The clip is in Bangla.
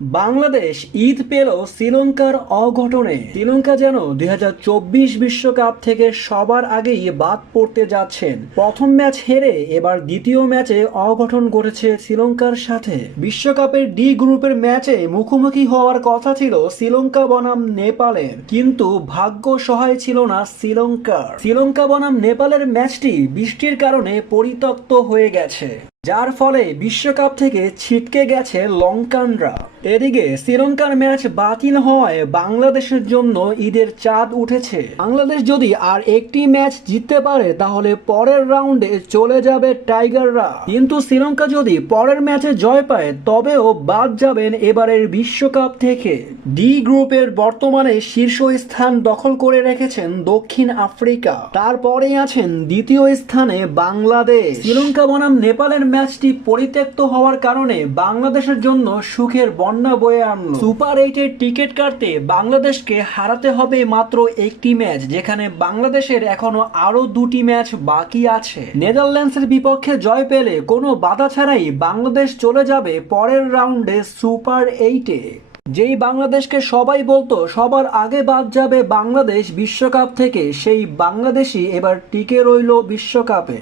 বাংলাদেশ ঈদ পেল শ্রীলঙ্কার অঘটনে। শ্রীলঙ্কা যেন 2024 বিশ্বকাপ থেকে সবার আগেই বাদ পড়তে যাচ্ছেন। প্রথম ম্যাচ হেরে এবার দ্বিতীয় ম্যাচে অঘটন ঘটেছে শ্রীলঙ্কার সাথে। বিশ্বকাপের ডি গ্রুপের ম্যাচে মুখোমুখি হওয়ার কথা ছিল শ্রীলঙ্কা বনাম নেপালের, কিন্তু ভাগ্য সহায় ছিল না শ্রীলঙ্কার। শ্রীলঙ্কা বনাম নেপালের ম্যাচটি বৃষ্টির কারণে পরিত্যক্ত হয়ে গেছে, যার ফলে বিশ্বকাপ থেকে ছিটকে গেছে লঙ্কানরা। এদিকে শ্রীলঙ্কার ম্যাচ বাতিল হওয়ায় বাংলাদেশের জন্য ঈদের চাঁদ উঠেছে। বাংলাদেশ যদি আর একটি ম্যাচ জিততে পারে তাহলে পরের রাউন্ডে চলে যাবে টাইগাররা, কিন্তু শ্রীলঙ্কা যদি পরের ম্যাচে জয় পায় তবেও বাদ যাবেন এবারের বিশ্বকাপ থেকে। ডি গ্রুপের বর্তমানে শীর্ষ স্থান দখল করে রেখেছেন দক্ষিণ আফ্রিকা, তারপরেই আছেন দ্বিতীয় স্থানে বাংলাদেশ। শ্রীলঙ্কা বনাম নেপালের ম্যাচটি পরিত্যক্ত হওয়ার কারণে বাংলাদেশের জন্য সুখের বন্যা বয়ে আনলো। সুপার 8-এর টিকিট কাটতে বাংলাদেশকে হারাতে হবে মাত্র একটি ম্যাচ, যেখানে বাংলাদেশের এখনো আরো দুটি ম্যাচ বাকি আছে। নেদারল্যান্ডসের বিপক্ষে জয় পেলে কোনো বাধা ছাড়াই বাংলাদেশ চলে যাবে পরের রাউন্ডে সুপার 8-এ। যেই বাংলাদেশকে সবাই বলতো সবার আগে বাদ যাবে বাংলাদেশ বিশ্বকাপ থেকে, সেই বাংলাদেশই এবার টিকে রইল বিশ্বকাপে।